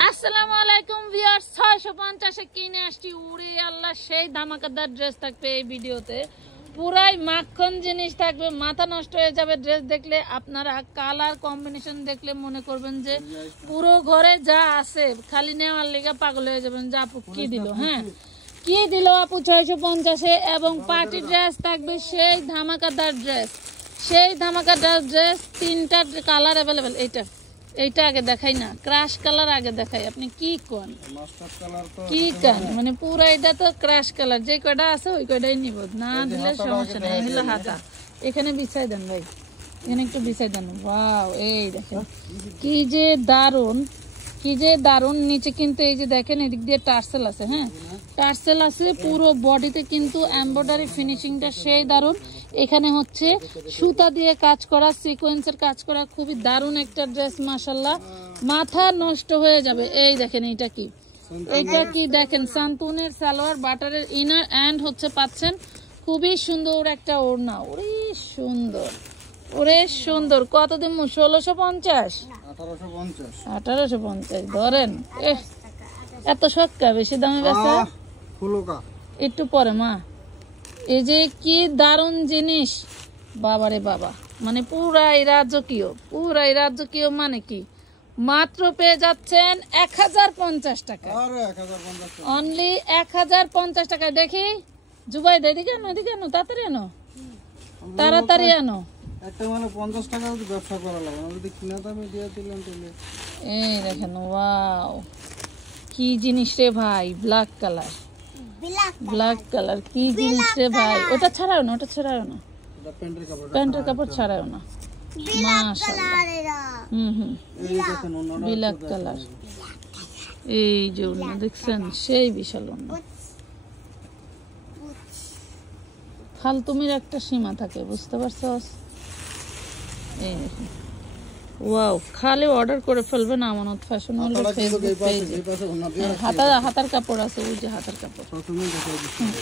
আসসালামু আলাইকুম ভিউয়ার্স, 650 এ কিনে আসছি উড়ে আল্লাহ সেই ধামাকাদার ড্রেস থাকবে এই ভিডিওতে। পুরাই মাখন জিনিস থাকবে, মাথা নষ্ট হয়ে যাবে ড্রেস দেখলে। আপনারা কালার কম্বিনেশন দেখলে মনে করবেন যে পুরো ঘরে যা আছে খালি নেওয়ার লেগে পাগল হয়ে যাবেন যে আপু কি দিল। হ্যাঁ, কি দিল আপু 650 এ। এবং পার্টি ড্রেস থাকবে সেই ধামাকাদার ড্রেস, সেই ধামাকাদার ড্রেস। 3টা কালার অ্যাভেলেবেল। এইটা আগে দেখাই না, ক্রাশ কালার আগে দেখাই। আপনি কি কোন কি কান মানে পুরো এটা তো ক্রাশ কালার, যে কয়টা আছে ওই কয়টাই নিব, না দিলে সমস্যা নেই। হলো হাতা, এখানে বিছাই দেন ভাই, এখানে একটু বিছাই দেন। ওয়াও, এই দেখেন কি যে দারুন, কি যে দারুন। নিচে কিন্তু এই যে দেখেন এদিক দিয়ে টার্সেল আছে। হ্যাঁ, টার্সেল আছে পুরো বডিতে, কিন্তু এমব্রয়ডারি ফিনিশিংটা সেই দারুন। এখানে হচ্ছে সুতা দিয়ে কাজ করা, সিকোয়েন্সের কাজ করা, খুবই দারুন একটা ড্রেস। মাশাআল্লাহ, মাথা নষ্ট হয়ে যাবে। এই দেখেন এটা কি, এইটা কি দেখেন, সান্তুনের সালোয়ার, বাটারের ইনার অ্যান্ড হচ্ছে পাচ্ছেন খুবই সুন্দর একটা ওড়না। ওরে সুন্দর, ওরে সুন্দর। কত দিন? 1650, 1850 ধরেন। এত সস্তা, বেশি দামে বেচা একটু পরে মা। এই যে কি দারুন জিনিস, বাবারে বাবা, মানে পুরাই রাজকীয়, পুরাই রাজকীয়। মানে কি মাত্র পেয়ে যাচ্ছেন 1050 টাকা, অনলি 1050 টাকায়। দেখি জুবাই এদিকে আনো, এদিকে আনো, তাড়াতাড়ি আনো, তাড়াতাড়ি আনো। একটা মানে 50 টাকা যদি ব্যবসা করা লাগে, যদি কিনা দামে দিয়ে দিলেন তাহলে। এই দেখেন, ওয়াও কি জিনিস রে ভাই, ব্ল্যাক কালার, ব্ল্যাক কালার, কি জিনিস রে ভাই। ওটা ছাড়াও না, ওটা ছাড়াও না, প্যান্টের কাপড় ছাড়াও না। মাশাআল্লাহ, ব্ল্যাক কালার। এই যে ওড়না দেখছেন, সেই বিশাল ওড়না। ফালতুমির একটা সীমা থাকে, বুঝতে পারছস? এই দেখুন, ওয়াও। খালি অর্ডার করে ফেলবেন আমানত ফ্যাশন হল ফেসবুক পেজে। হাতার কাপড় আছে, ওই যে হাতার কাপড়,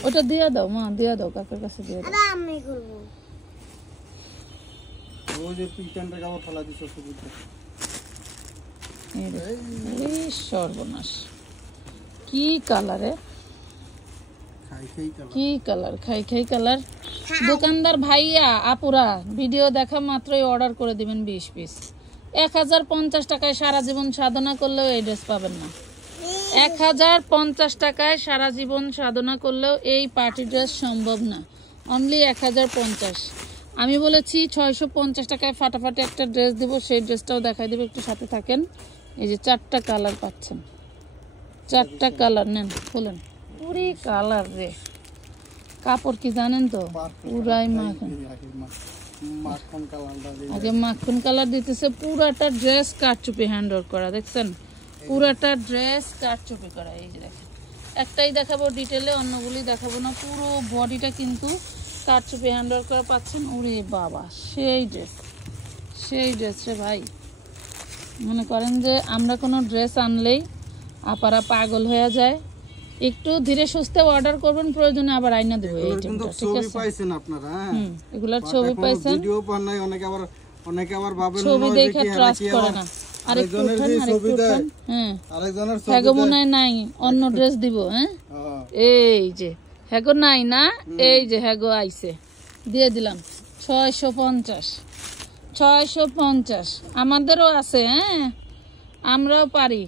ওটা দিয়ে দাও মা, দিয়ে দাও, কাকের কাছে দিয়ে দাও। আমি করব ওই যে পিকচারটা কাপড় ফেলা দিছো সবুজ। এই সর্বনাশ, কি কালারে, কি কালার, খাই খাই কালার। দোকানদার ভাইয়া আপুরা ভিডিও দেখা মাত্রই অর্ডার করে দিবেন 20 পিস। 1050 টাকায় সারা জীবন সাধনা করলেও এই ড্রেস পাবেন না। 1050 টাকায় সারা জীবন সাধনা করলেও এই পার্টি ড্রেস সম্ভব না। অনলি 1050। আমি বলেছি 650 টাকায় ফাটাফাটি একটা ড্রেস দিব, সেই ড্রেসটাও দেখাই দেবো, একটু সাথে থাকেন। এই যে 4টা কালার পাচ্ছেন, 4টা কালার নেন, খুলেন। পুরি কালার রে, কাপড় কি জানেন তো, পুরাই মাখন। আগে মাখন কালার দিতেছে। পুরাটা ড্রেস কারচুপি হ্যান্ড ওয়ার্ক করা, দেখছেন? পুরাটা ড্রেস কারচুপি করা। এই যে দেখেন, একটাই দেখাবো ডিটেলে, অন্যগুলি দেখাবো না। পুরো বডিটা কিন্তু কারচুপি হ্যান্ড ওয়ার্ক করা পাচ্ছেন। ওরে বাবা, সেই ড্রেস, সেই ড্রেস রে ভাই। মনে করেন যে আমরা কোনো ড্রেস আনলেই আপারা পাগল হয়ে যায়। একটু ধীরে সুস্থে অর্ডার করবেন, প্রয়োজনে আবার আইনা দেব। এই টিমটা ঠিক আছে, পাইছেন আপনারা? এগুলার ছবি পাইছেন, ভিডিও পান নাই। অনেকে আবার ভাবেন ছবি দেখে ট্রাস্ট করে না। আরেকজনের ছবি দেয়, আরেকজনের ছবি হ্যাগো মনে নাই অন্য ড্রেস দিব। হ্যাঁ, এই যে হ্যাগো নাই না, এই যে হ্যাগো আইছে, দিয়ে দিলাম 650। 650 আমাদেরও আছে। হ্যাঁ, আমরাও পারি।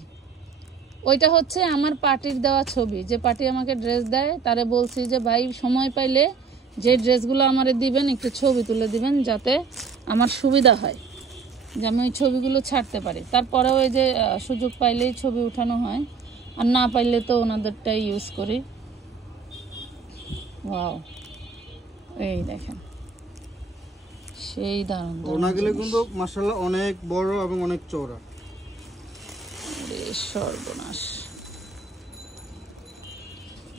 ওইটা হচ্ছে আমার পার্টির দেওয়া ছবি। যে পার্টি আমাকে ড্রেস দেয় তারে বলছি যে ভাই সময় পাইলে যে ড্রেসগুলো আমারে দিবেন একটু ছবি তুলে দিবেন, যাতে আমার সুবিধা হয়, যে আমি ওই ছবিগুলো ছাড়তে পারি। তারপরেও ওই যে সুযোগ পাইলেই ছবি উঠানো হয়, আর না পাইলে তো ওনাদেরটাই ইউজ করি। ওয়াও, এই দেখেন সেই দারুণ ওনাগুলো কিন্তু মাশাআল্লাহ অনেক বড় এবং অনেক চওড়া। সর্বনাশ,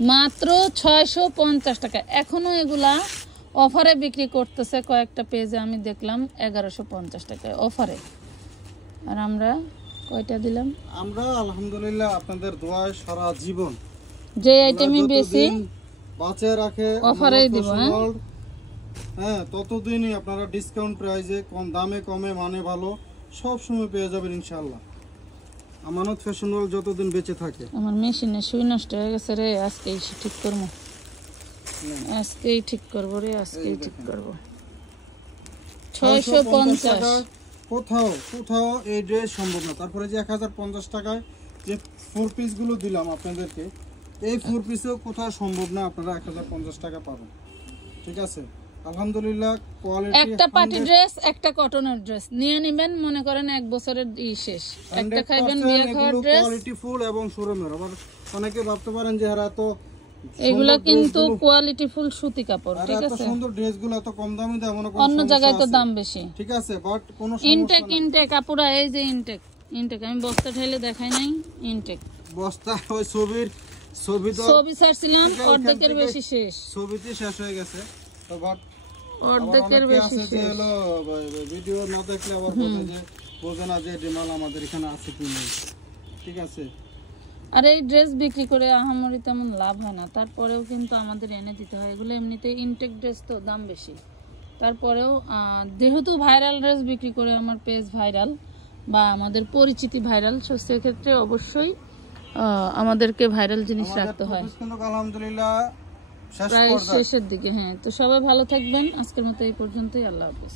মাত্র 650 টাকা। এখনো এগুলা অফারে বিক্রি করতেছে, কয়েকটা পেজে আমি দেখলাম 1150 টাকায় অফারে। আর আমরা কয়টা দিলাম? আমরা আলহামদুলিল্লাহ আপনাদের দোয়ায় সারা জীবন যে আইটেমই বেশি বাঁচে রাখে অফারেই দিব। হ্যাঁ, ততদিনই আপনারা ডিসকাউন্ট প্রাইসে, কম দামে, কমে, মানে ভালো সব সময় পেয়ে যাবেন ইনশাআল্লাহ। আমানত ফ্যাশন ওয়ার্ল্ড যতদিন বেঁচে থাকে। আমার মেশিনে সুই নষ্ট হয়ে গেছে রে, আজকেই ঠিক করবো, আজকেই ঠিক করবো রে, আজকেই ঠিক করবো। 650 টাকা কোথাও কোথাও এই ড্রেস সম্ভব না। তারপরে যে 1050 টাকায় যে 4 পিস গুলো দিলাম আপনাদেরকে, এই 4 পিসেও কোথাও সম্ভব না আপনারা 1050 টাকা পাবেন। ঠিক আছে, আলহামদুলিল্লাহ কোয়ালিটি। একটা পার্টি ড্রেস, একটা কটনের ড্রেস নিয়ে নেবেন, মনে করেন 1 বছরের শেষ। একটা খাইবেন বিয়ে খাওয়ার ড্রেস, কোয়ালিটি ফুল এবং শোরুমের। আবার অনেকে ভাবতে পারেন যে এরা তো এগুলা কিন্তু কোয়ালিটি ফুল সুতি কাপড়। ঠিক এত আছে, সুন্দর ড্রেসগুলো এত কম দামে দেয়, মনে করেন অন্য জায়গায় তো দাম বেশি। ঠিক আছে, বাট কোনো ইনটেক ইনটেক আপুরা, এই যে ইনটেক ইনটেক, আমি বস্তা ঠাইলে দেখাই নাই। ইনটেক বস্তা ওই ছবি তো ছবি ছাড়ছিলাম, অর্ধেকের বেশি শেষ, ছবিতে শেষ হয়ে গেছে। তো বাট অর্ধেকের বেশি আছে যে হলো ভিডিও না দেখলে আবার বোঝে না যে ডিমাল আমাদের এখানে আছে কি নেই। ঠিক আছে, আর এই ড্রেস বিক্রি করে আহামরি তেমন লাভ হয় না, তারপরেও কিন্তু আমাদের এনে দিতে হয়। এগুলো এমনিতে ইনটেক ড্রেস তো দাম বেশি, তারপরেও যেহেতু ভাইরাল ড্রেস বিক্রি করে আমার পেজ ভাইরাল বা আমাদের পরিচিতি ভাইরাল, তো সেক্ষেত্রে অবশ্যই আমাদেরকে ভাইরাল জিনিস রাখতে হয়। কিন্তু আলহামদুলিল্লাহ প্রায় শেষের দিকে। হ্যাঁ, তো সবাই ভালো থাকবেন, আজকের মতো এই পর্যন্তই, আল্লাহ হাফেজ।